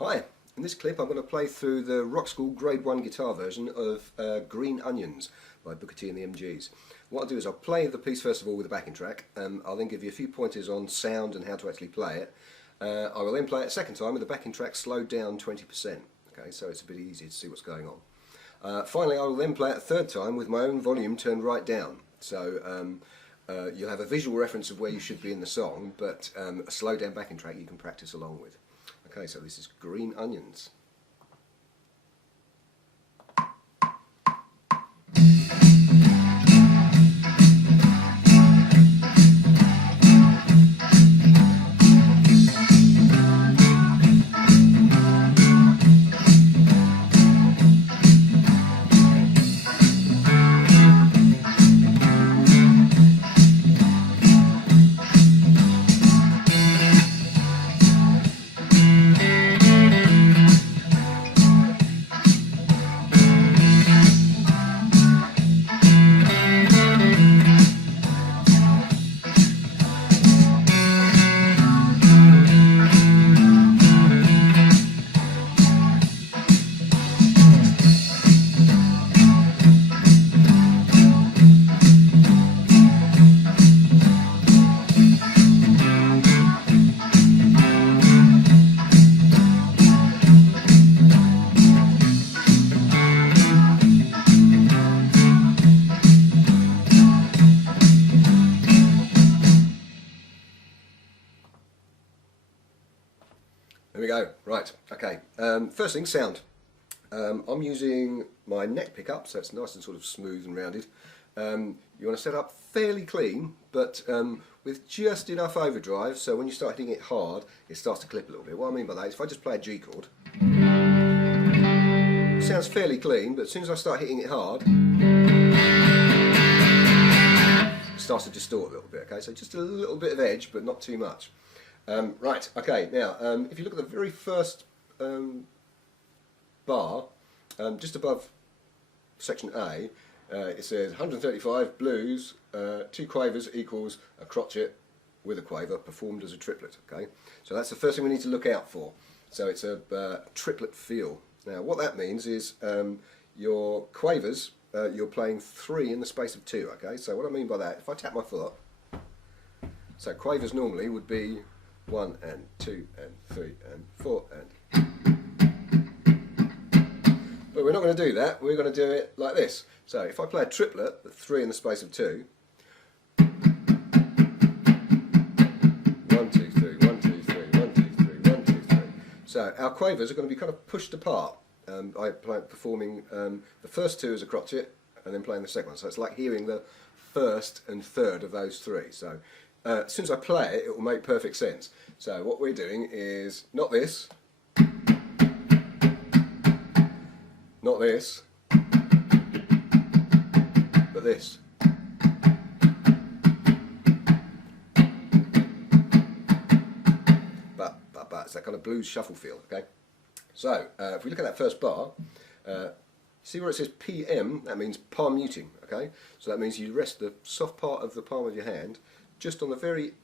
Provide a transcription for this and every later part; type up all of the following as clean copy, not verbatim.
Hi, in this clip I'm going to play through the Rock School Grade 1 guitar version of Green Onions by Booker T and the MGs. What I'll do is I'll play the piece first of all with the backing track, I'll then give you a few pointers on sound and how to actually play it. I will then play it a second time with the backing track slowed down 20%, okay, so it's a bit easier to see what's going on. Finally I will then play it a third time with my own volume turned right down, so you'll have a visual reference of where you should be in the song, but a slowed down backing track you can practice along with. Okay, so this is Green Onions. There we go, right, okay. First thing, sound. I'm using my neck pickup, so it's nice and sort of smooth and rounded. You want to set up fairly clean, but with just enough overdrive, so when you start hitting it hard, it starts to clip a little bit. What I mean by that is if I just play a G chord, it sounds fairly clean, but as soon as I start hitting it hard, it starts to distort a little bit, okay? So just a little bit of edge, but not too much. Right, okay, now if you look at the very first bar, just above section A, it says 135 blues, 2 quavers equals a crotchet with a quaver performed as a triplet, okay? So that's the first thing we need to look out for. So it's a triplet feel. Now what that means is your quavers, you're playing 3 in the space of 2, okay? So what I mean by that, if I tap my foot up, so quavers normally would be 1 and 2 and 3 and 4 and... But we're not going to do that, we're going to do it like this. So if I play a triplet, 3 in the space of 2, 1, 2, 3, 1, 2, 3, 1, 2, 3, 1, 2, 3. So our quavers are going to be kind of pushed apart. I play performing the first 2 as a crotchet and then playing the second one. So it's like hearing the first and third of those 3. So as soon as I play it, it will make perfect sense. So what we're doing is not this, not this, but this. But it's that kind of blues shuffle feel, okay? So if we look at that first bar, see where it says PM, that means palm muting, okay? So that means you rest the soft part of the palm of your hand just on the very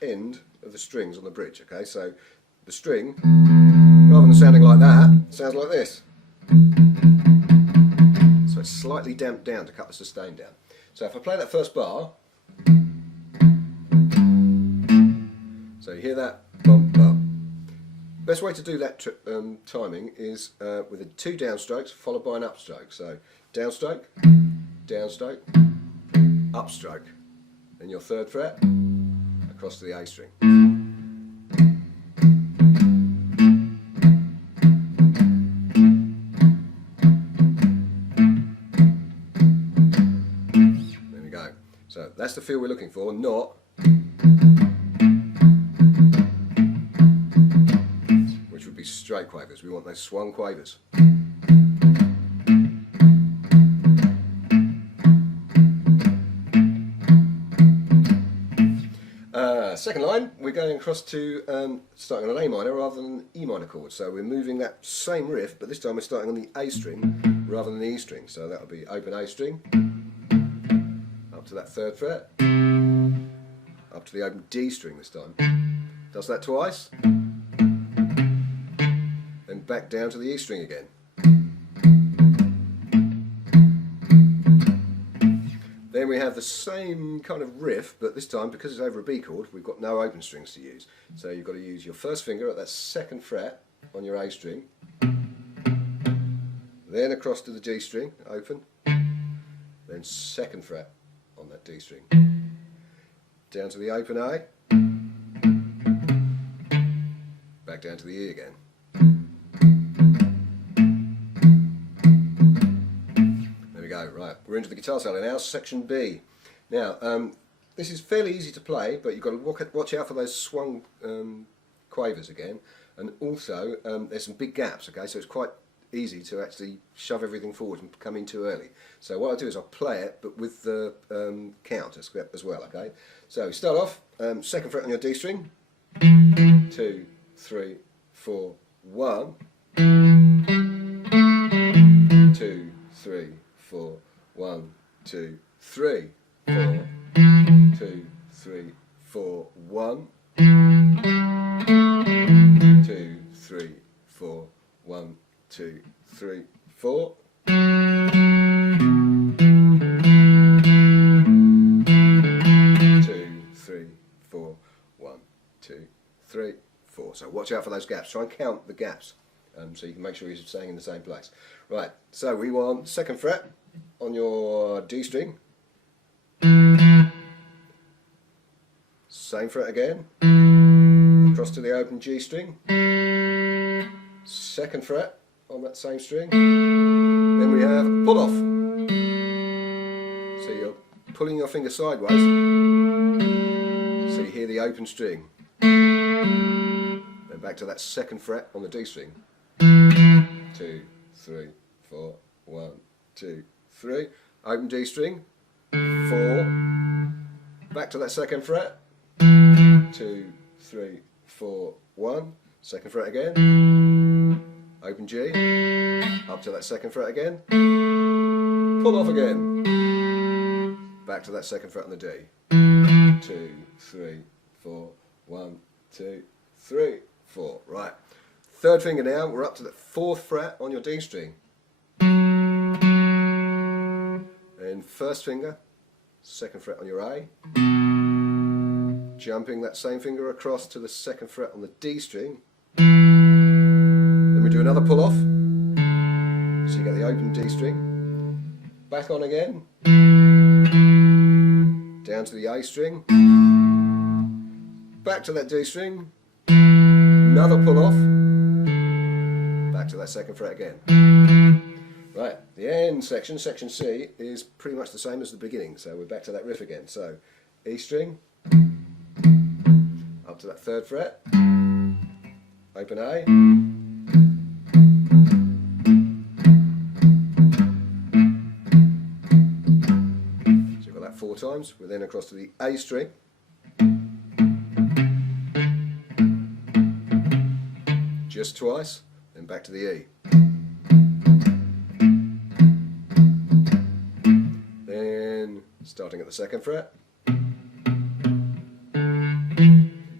end of the strings on the bridge, okay? So the string, rather than sounding like that, sounds like this. So it's slightly damped down to cut the sustain down. So if I play that first bar, so you hear that bump up. Best way to do that timing is with 2 downstrokes followed by an upstroke. So downstroke, downstroke, upstroke. Then your 3rd fret across to the A string. There we go. So that's the feel we're looking for, not which would be straight quavers. We want those swung quavers. Second line, we're going across to starting on an A minor rather than an E minor chord. So we're moving that same riff, but this time we're starting on the A string rather than the E string. So that'll be open A string, up to that 3rd fret, up to the open D string this time. Does that twice. back down to the E string again. Then we have the same kind of riff, but this time, because it's over a B chord, we've got no open strings to use. So you've got to use your first finger at that second fret on your A string, then across to the G string, open, then second fret on that D string, down to the open A, back down to the E again. Right, we're into the guitar solo now, section B. Now, this is fairly easy to play, but you've got to watch out for those swung quavers again, and also there's some big gaps, okay, so it's quite easy to actually shove everything forward and come in too early. So what I'll do is I'll play it, but with the count as well, okay. So we start off, second fret on your D string, 2, 3, 4, 1, 2, 3, 4, 1, 2, 3, 4, 2, 3, 4, 1, 2, 3, 4, 1, 2, 3, 4. 2, 3, 4, 1, 2, 3, 4. So watch out for those gaps. Try and count the gaps so you can make sure you're staying in the same place. Right, so we want second fret on your D string, same fret again, across to the open G string, second fret on that same string, then we have pull off. So you're pulling your finger sideways, so you hear the open string, then back to that second fret on the D string, 2, 3, 4, 1, 2, 3, open D string, 4, back to that second fret, 2, 3, 4, 1, second fret again, open G, up to that second fret again, pull off again, back to that second fret on the D, 2, 3, 4, 1, 2, 3, 4, right. Third finger now, we're up to the fourth fret on your D string. And first finger, second fret on your A. Jumping that same finger across to the second fret on the D string. Then we do another pull off. So you get the open D string. Back on again. Down to the A string. Back to that D string. Another pull off. Back to that second fret again. Right, the end section, section C, is pretty much the same as the beginning, so we're back to that riff again. So, E string, up to that third fret, open A, so you've got that 4 times, we're then across to the A string, just twice, then back to the E. Then starting at the second fret,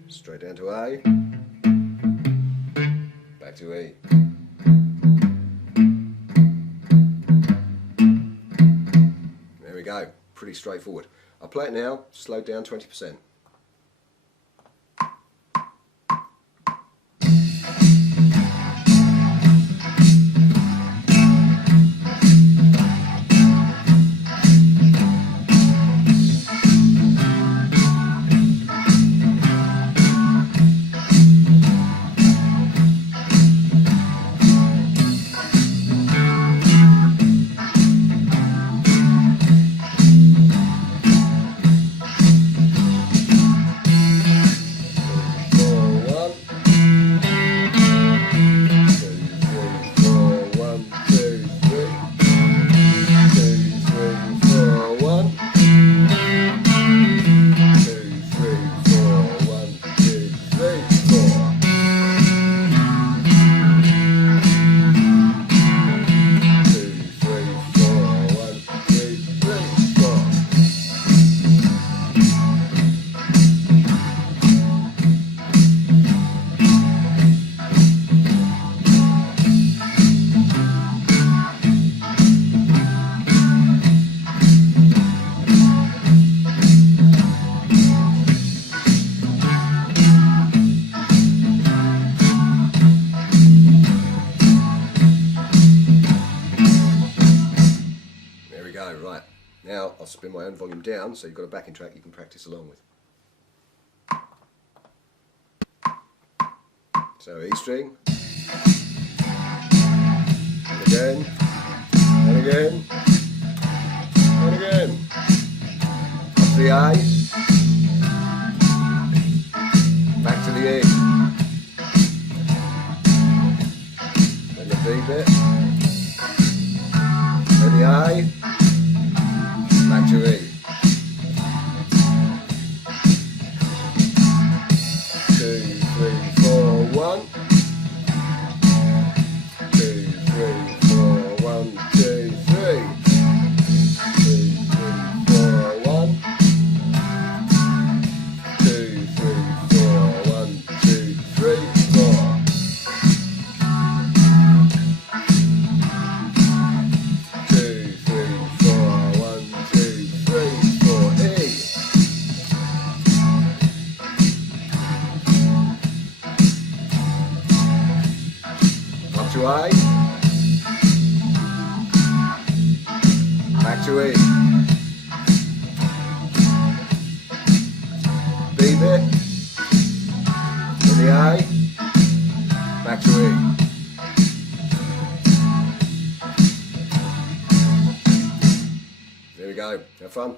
straight down to A, back to E. There we go, pretty straightforward. I'll play it now, slowed down 20%. Now I'll spin my own volume down, so you've got a backing track you can practice along with. So E string, and again, and again, and again, up to the A, back to the E, then the B bit, then the A, back to E. 2, 3, 4, 1. 2, 3, 4, 1, 2, 3. 2, 3, 4, 1. 2, 3, 4, 1, 2, 3, 4. 2, 3, 4, 1, 2, 3, 4. E. Up to A, back to E, B bit, then the A, back to E. There we go, have fun.